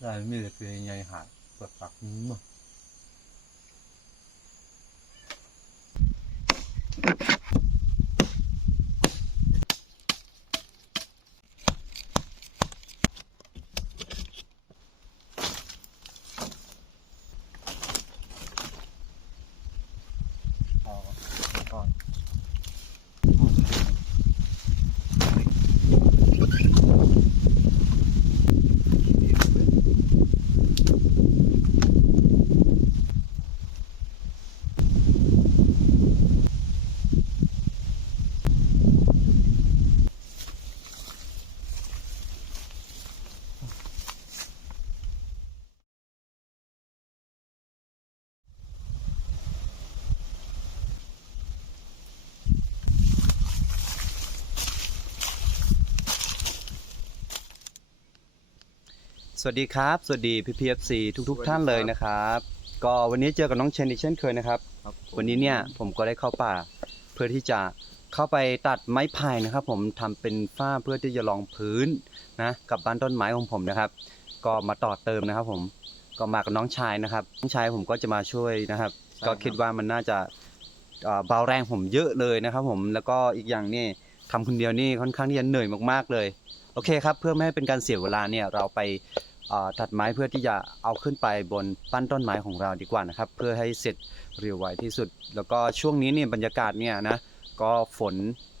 ได้มีแต่คือใหญ่หาดปิดปักมั้ง พอก่อน สวัสดีครับ สวัสดีพีพีเอฟซีทุก ๆ ท่านเลยนะครับ ก็วันนี้เจอกับน้องเชนอีกเช่นเคยนะครับ ครับผมวันนี้เนี่ยผมก็ได้เข้าป่า เพื่อที่จะเข้าไปตัดไม้ไผ่นะครับ ผมทำเป็นฝ้าเพื่อที่จะรองพื้นนะกับบ้านต้นไม้ของผมนะครับ ก็มาต่อเติมนะครับ ผมก็มากับน้องชายนะครับน้องชายผมก็จะมาช่วยนะครับก็คิดว่ามันน่าจะเอ่อเบาแรงผมเยอะเลยนะครับ ผมแล้วก็อีกอย่างนี่ทำคนเดียวนี่ค่อนข้างที่จะเหนื่อยมากๆเลย โอเคครับ เพื่อไม่ให้เป็นการเสียเวลาเนี่ยเราไปเอ่อ ตัดไม้เพื่อที่จะเอาขึ้นไปบนปั้นต้นไม้ของเราดีกว่านะครับ เพื่อให้เสร็จเร็วไวที่สุด แล้วก็ช่วงนี้เนี่ยบรรยากาศเนี่ยนะก็ฝน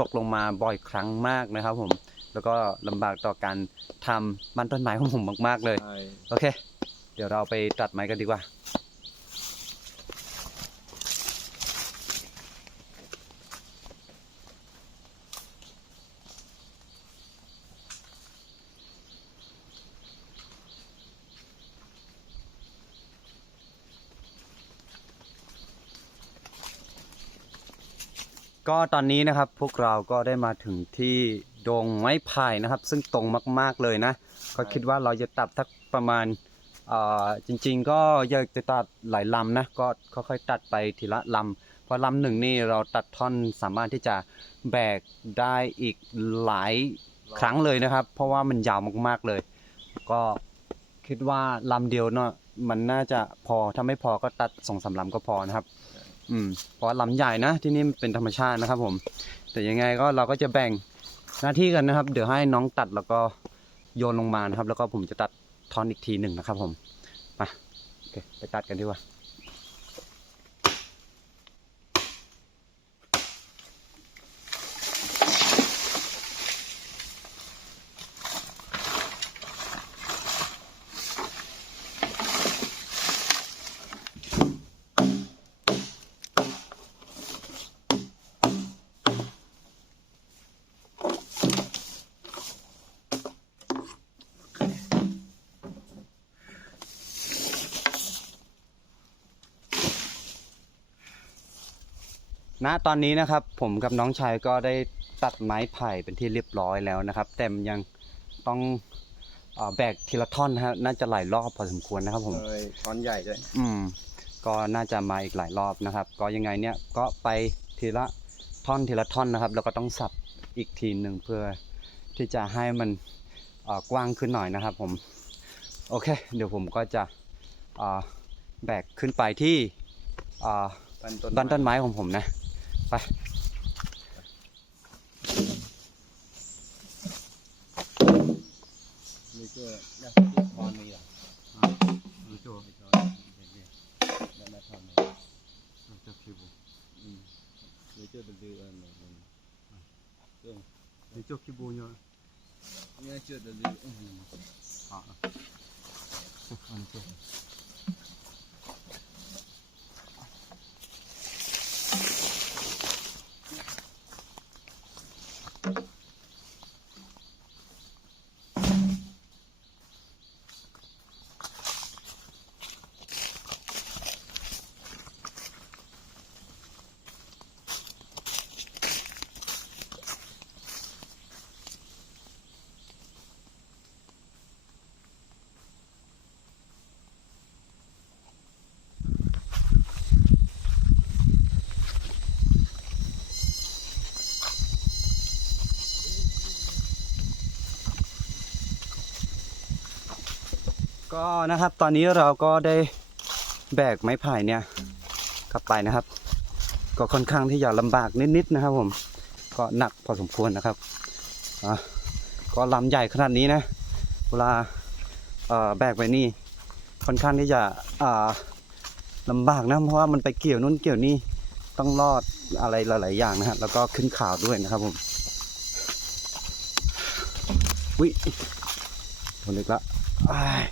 ตกลงมาบ่อยครั้งมากนะครับผมแล้วก็ลำบากต่อการทำบ้านต้นไม้ของผมมาก ๆ เลยใช่โอเค เดี๋ยวเราไปตัดไม้กันดีกว่า ก็ตอนนี้นะครับพวกเราก็ได้มาถึงที่ดงไม้ไผ่นะครับ ซึ่งตรงมากๆเลยนะก็คิดว่าเราจะตัดสักประมาณอ่อจริง ๆ ก็อยากจะตัดหลายลำนะก็ค่อยๆตัดไปทีละลำเพราะลำหนึ่งนี่เราตัดท่อนสามารถที่จะแบกได้อีกหลายครั้งเลยนะครับ เพราะว่ามันยาวมากๆเลย ก็คิดว่าลำเดียวเนาะมันน่าจะพอถ้าไม่พอก็ตัดสองสามลำก็พอนะครับ อืมเพราะว่าลำใหญ่นะที่นี่มันเป็นธรรมชาตินะครับ ผม แต่ยังไงก็เราก็จะแบ่งหน้าที่กันนะครับ เดี๋ยวให้น้องตัดแล้วก็โยนลงมานะครับ แล้วก็ผมจะตัดทอนอีกทีหนึ่งนะครับ ผมมาโอเคไปตัดกันดีกว่า ณตอนนี้นะครับผมกับน้องชายก็ได้ตัดไม้ไผ่เป็นที่เรียบร้อยแล้วนะครับ แต่มันยังต้องเอ่อแบกทีละท่อนนะฮะน่าจะหลายรอบพอสมควรนะครับผมใช่ช้อนใหญ่ด้วยอืมก็น่าจะมาอีกหลายรอบนะครับ ก็ยังไงเนี่ยก็ไปทีละท่อนทีละท่อนนะครับ แล้วก็ต้องสับอีกทีหนึ่งเพื่อที่จะให้มันเอ่อกว้างขึ้นหน่อยนะครับผมโอเค เดี๋ยวผมก็จะเอ่อแบกขึ้นไปที่เอ่อบ้านต้นบ้านต้นไม้ของผมนะ ไป มีเจอเนี่ยที่คอนมีเหรอมีโจ้มีช้อนเด็กๆแล้วมาทำเลยเจ้าคิวอืมมีเจอเป็นเดือนเลยมันเรื่องมีโจ้คิบูเนาะเนี่ยเจอเป็นเดือนอืมอ่าอันโจ้เก็นะครับตอนนี้เราก็ได้แบกไม้ไผ่เนี่ยกลับไปนะครับ ก็ค่อนข้างที่จะลำบากนิดๆนะครับผมก็หนักพอสมควรนะครับก็ลำใหญ่ขนาดนี้นะเวลาแบกไปนี่ค่อนข้างที่จะอ่าลำบากนะเพราะว่ามันไปเกี่ยวนู่นเกี่ยวนี่ต้องรอดอะไรหลาย ๆ อย่างนะฮะแล้วก็ขึ้นข่าวด้วยนะครับผมวิทนอีกละอ้าย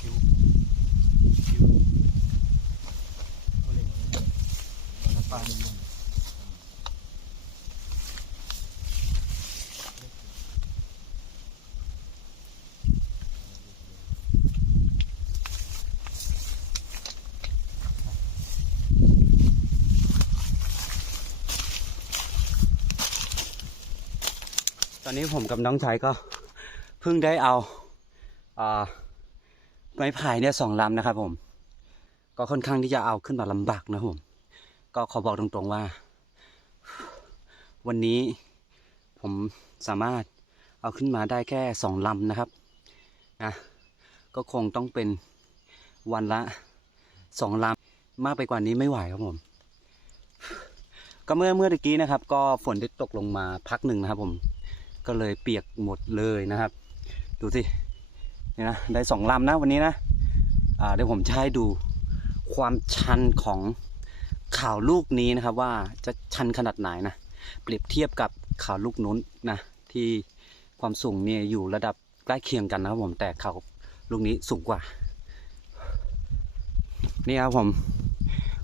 คิวคิวเอาเลยเอาน้ำปลาหนึ่ง ต อนนี้ผมกับน้องชายก็เพิ่งได้เอาอไม้ไผ่เนี่ยสองลำนะครับผม ก็ค่อนข้างที่จะเอาขึ้นมาลำบากนะผม ก็ขอบอกตรงๆว่า วันนี้ผมสามารถเอาขึ้นมาได้แค่สองลำนะครับนะก็คงต้องเป็นวันละสองลำมากไปกว่านี้ไม่ไหวครับผม ก็เมื่อเมื่อตะกี้นะครับ ก็ฝนได้ตกลงมาพักหนึ่งนะครับผม ก็เลยเปียกหมดเลยนะครับ ดูสินี่นะได้สองลำนะวันนี้นะอ่าเดี๋ยวผมจะให้ดูความชันของข่าวลูกนี้นะครับ ว่าจะชันขนาดไหนนะเปรียบเทียบกับข่าวลูกนู้นนะที่ความสูงเนี่ยอยู่ระดับใกล้เคียงกันนะครับผมแต่ข่าวลูกนี้สูงกว่า นี่ครับผม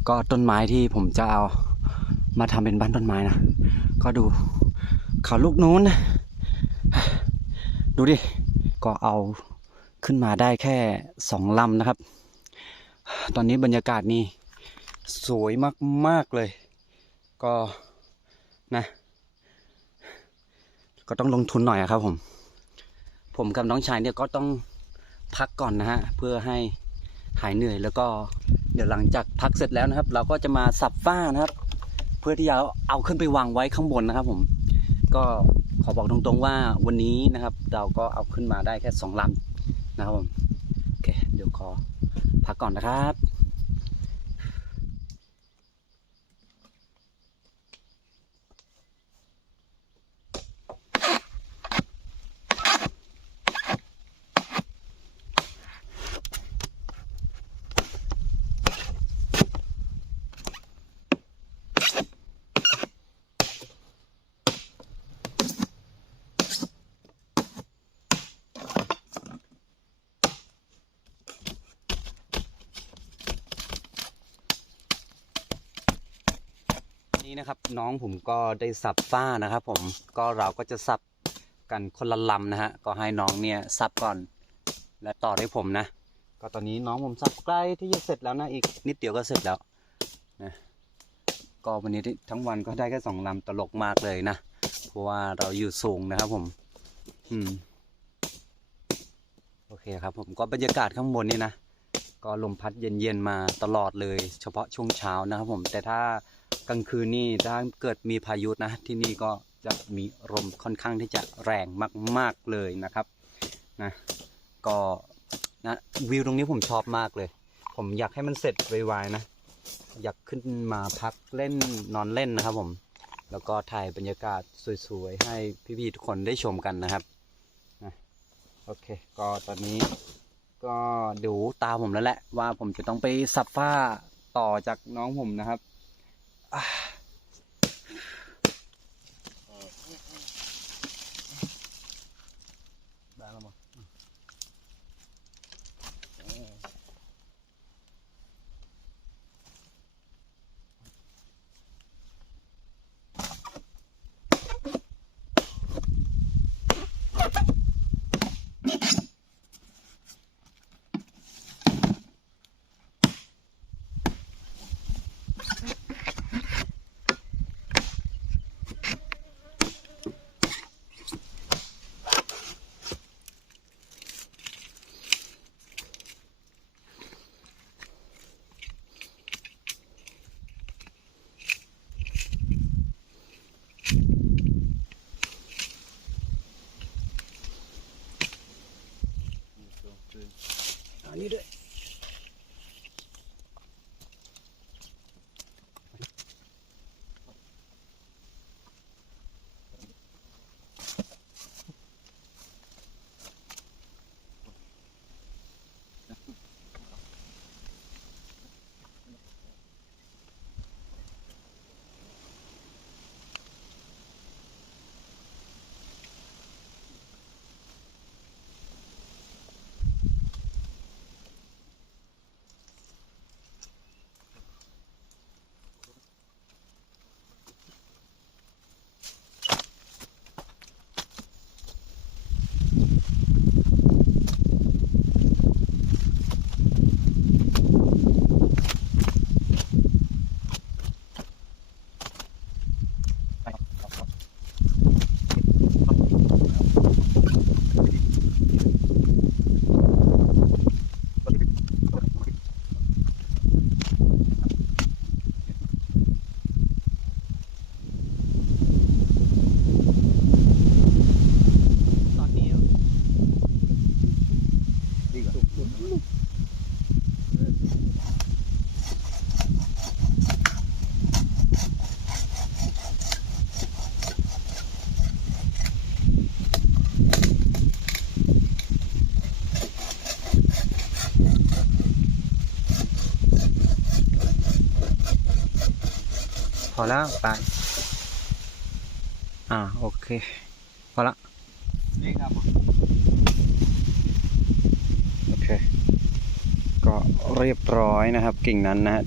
ก็ต้นไม้ที่ผมจะเอามาทำเป็นบ้านต้นไม้นะ ก็ดูข่าวลูกนู้นนะ ดูดิ ก็เอาขึ้นมาได้แค่สองลำนะครับ ตอนนี้บรรยากาศนี่สวยมาก ๆ เลย ก็นะ ก็ต้องลงทุนหน่อยครับผม ผมกับน้องชายเนี่ยก็ต้องพักก่อนนะฮะ เพื่อให้หายเหนื่อยแล้วก็เดี๋ยวหลังจากพักเสร็จแล้วนะครับ เราก็จะมาสับฝ้านะครับ เพื่อที่จะเอาขึ้นไปวางไว้ข้างบนนะครับผม ก็ ขอบอกตรงๆว่าวันนี้นะครับ เราก็เอาขึ้นมาได้แค่สองลำนะครับผมโอเคเดี๋ยวขอพักก่อนนะครับ น้องผมก็ได้สับฝ้านะครับ ผมก็เราก็จะสับกันคนละลำนะฮะก็ให้น้องเนี่ยสับก่อน และต่อด้ผมนะ ก็ตอนนี้น้องผมสับใกล้ที่จะเสร็จแล้วนะอีกนิดเดียวก็เสร็จแล้วนะก็วันนี้ทั้งวันก็ได้แค่สองลำตลกมากเลยนะเพราะว่าเราอยู่สูงนะครับผม อืมโอเคครับผมก็บรรยากาศข้างบนนี่นะก็ลมพัดเย็นๆมาตลอดเลย เฉพาะช่วงเช้านะครับผมแต่ถ้า กลางคืนนี่ถ้าเกิดมีพายุนะ ที่นี่ก็จะมีลมค่อนข้างที่จะแรงมาก ๆเลยนะครับนะก็นะวิวตรงนี้ผมชอบมากเลย ผมอยากให้มันเสร็จไวๆนะ อยากขึ้นมาพักเล่นนอนเล่นนะครับ ผม แล้วก็ถ่ายบรรยากาศสวยๆ ให้พี่ๆทุกคนได้ชมกันนะครับนะโอเค ก็ตอนนี้ก็ดูตาผมแล้วแหละว่าผมจะต้องไปสับฝ้าต่อจากน้องผมนะครับ อ่ อแล้วไปอ่าโอเค พอละนี่ครับโอเค ก็เรียบร้อยนะครับ กิ่งนั้นนะฮะ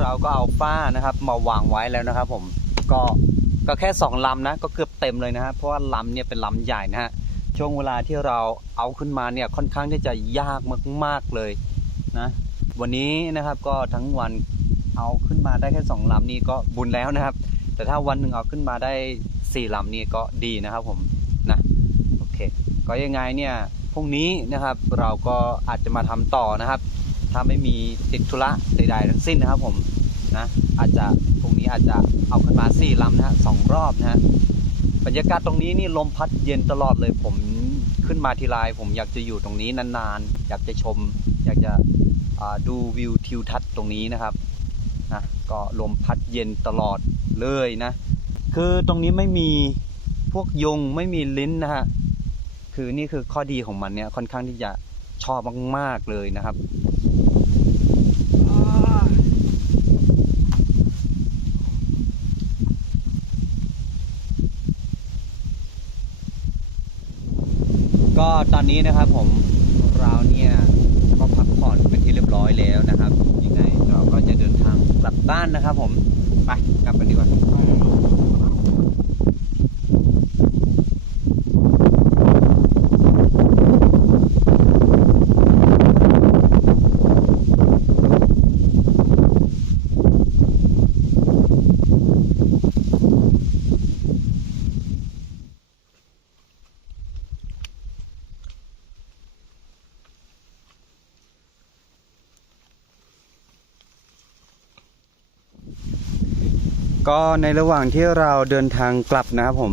เราก็เอาฝ้านะครับ มาวางไว้แล้วนะครับ ผมก็ก็แค่สองลำนะ ก็เกือบเต็มเลยนะฮะเพราะว่าลำเนี่ยเป็นลำใหญ่นะฮะ ช่วงเวลาที่เราเอาขึ้นมาเนี่ยค่อนข้างที่จะยากมาก ๆเลยนะวันนี้นะครับก็ทั้งวันเอาขึ้นมาได้แค่สองลำนี่ก็บุญแล้วนะครับ แต่ถ้าวันหนึ่งเอาขึ้นมาได้สี่ลำนี่ก็ดีนะครับผมนะโอเค ก็ยังไงเนี่ยพรุ่งนี้นะครับเราก็อาจจะมาทำต่อนะครับ ถ้าไม่มีติดธุระใดๆทั้งสิ้นนะครับผมนะอาจจะพรุ่งนี้อาจจะเอาขึ้นมาสี่ลำนะฮะสองรอบนะฮะบรรยากาศตรงนี้นี่ลมพัดเย็นตลอดเลยผม ขึ้นมาทีไรผมอยากจะอยู่ตรงนี้นานๆ อยากจะชม อยากจะดูวิวทิวทัศน์ตรงนี้นะครับนะก็ลมพัดเย็นตลอดเลยนะ คือตรงนี้ไม่มีพวกยุงไม่มีลิ้นนะฮะคือนี่คือข้อดีของมันเนี่ยค่อนข้างที่จะชอบมากๆเลยนะครับ ตอนนี้นะครับผมเราเนี่ยก็พักผ่อนเป็นที่เรียบร้อยแล้วนะครับยังไงเราก็จะเดินทางกลับบ้านนะครับผมไปกลับกันดีกว่า ก็ในระหว่างที่เราเดินทางกลับนะครับผม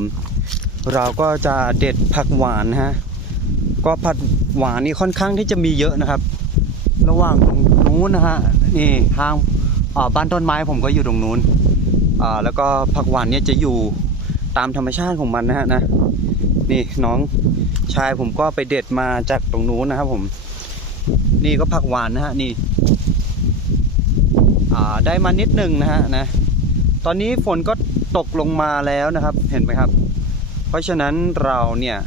เราก็จะเด็ดผักหวานฮะก็ผักหวานนี่ค่อนข้างที่จะมีเยอะนะครับ ระหว่างตรงนู้นนะฮะนี่ทางบ้านต้นไม้ผมก็อยู่ตรงนู้นแล้วก็ผักหวานเนี่ยจะอยู่ตามธรรมชาติของมันนะฮะนะนี่น้องชายผมก็ไปเด็ดมาจากตรงนู้นนะครับผม นี่ก็ผักหวานนะฮะนี่ได้มานิดหนึงนะฮะนะ ตอนนี้ฝนก็ตกลงมาแล้วนะครับ เห็นไหมครับ เพราะฉะนั้นเราเนี่ย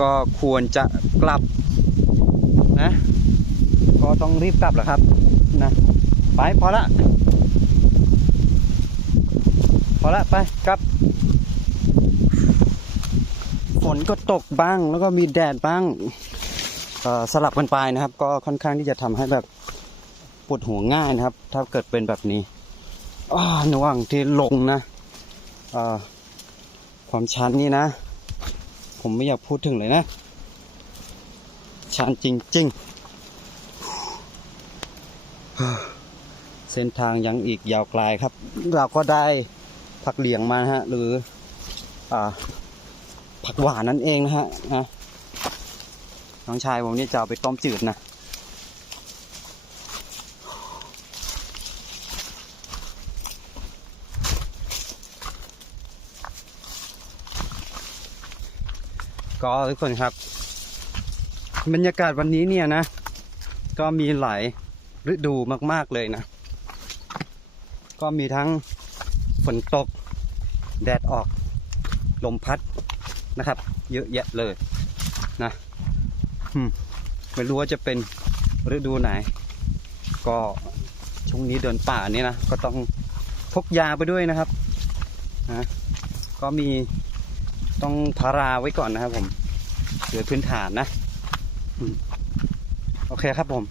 ก็ควรจะกลับนะ ก็ต้องรีบกลับแหละครับนะไปพอละ พอละไปกลับ ฝนก็ตกบ้างแล้วก็มีแดดบ้างสลับกันไปนะครับ ก็ค่อนข้างที่จะทำให้แบบปวดหัวง่ายนะครับ ถ้าเกิดเป็นแบบนี้ อ่าระหว่างที่ลงนะความชันนี่นะ ผมไม่อยากพูดถึงเลยนะ ชันจริง ๆ เส้นทางยังอีกยาวไกลครับ เราก็ได้ผักเหลียงมาฮะ หรืออผักหวานนั่นเองนะฮะนะน้องชายผมนี่จะเอาไปต้มจืดนะ ก็ทุกคนครับ บรรยากาศวันนี้เนี่ยนะ ก็มีหลายฤดูมาก ๆเลยนะ ก็มีทั้งฝนตก แดดออก ลมพัดนะครับ เยอะแยะเลยนะไม่รู้ว่าจะเป็นฤดูไหน ก็ช่วงนี้เดินป่านี่นะ ก็ต้องพกยาไปด้วยนะครับนะก็มี ต้องพาราไว้ก่อนนะครับผมเดือพื้นฐานนะ โอเคครับผม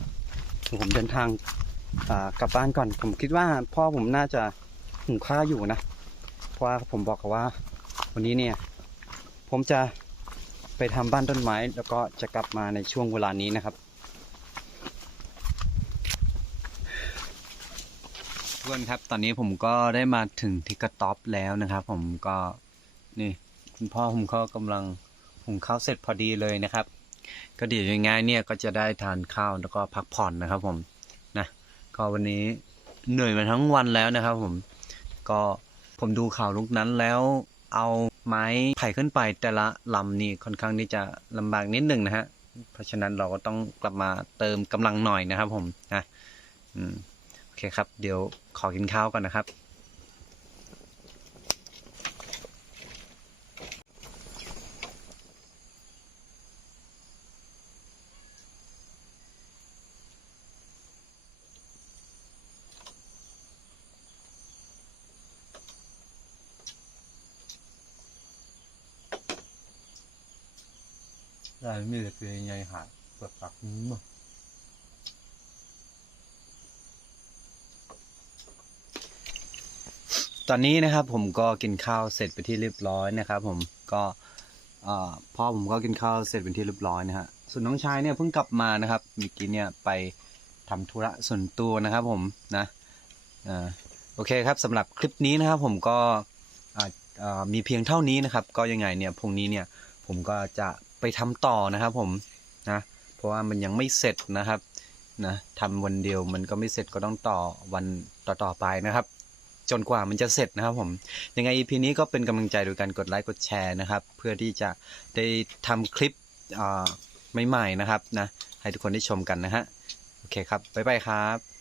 ผมเดินทางกลับบ้านก่อน ผมคิดว่าพ่อผมน่าจะหุงข้าวอยู่นะ เพราะว่าผมบอกเขาว่า วันนี้เนี่ย ผมจะไปทำบ้านต้นไม้ แล้วก็จะกลับมาในช่วงเวลานี้นะครับทุกคนครับ ตอนนี้ผมก็ได้มาถึงที่กระต๊อบแล้วนะครับ ผมก็นี่ คุณพ่อผมก็กำลังหุงข้าวเสร็จพอดีเลยนะครับ ก็เดี๋ยวยังไงเนี่ยก็จะได้ทานข้าวแล้วก็พักผ่อนนะครับผมนะก็วันนี้เหนื่อยมาทั้งวันแล้วนะครับ ผมก็ผมดูข่าวลุกนั้นแล้วเอาไม้ไผ่ขึ้นไปแต่ละลำนี่ค่อนข้างที่จะลำบากนิดหนึ่งนะฮะเพราะฉะนั้นเราก็ต้องกลับมาเติมกำลังหน่อยนะครับผมนะอืมโอเคครับ เดี๋ยวขอกินข้าวก่อนนะครับ ได้มีแต่คือใหญ่หาดเปลือกปักอืมตอนนี้นะครับผมก็กินข้าวเสร็จไปที่เรียบร้อยนะครับ ผมก็พ่อผมก็กินข้าวเสร็จเป็นที่เรียบร้อยนะฮะส่วนน้องชายเนี่ยเพิ่งกลับมานะครับเมื่อกี้เนี่ยไปทำธุระส่วนตัวนะครับ ผมนะอโอเคครับสำหรับคลิปนี้นะครับ ผมก็มีเพียงเท่านี้นะครับ ก็ยังไงเนี่ยพรุ่งนี้เนี่ยผมก็จะ ไปทำต่อนะครับผมนะเพราะว่ามันยังไม่เสร็จนะครับนะทำวันเดียวมันก็ไม่เสร็จก็ต้องต่อวันต่อๆไปนะครับ จนกว่ามันจะเสร็จนะครับผมยังไง EP นี้ก็เป็นกำลังใจโดยการกดไลค์กดแชร์นะครับ เพื่อที่จะได้ทำคลิปใหม่ๆนะครับนะให้ทุกคนได้ชมกันนะฮะโอเคครับบ๊ายบายครับ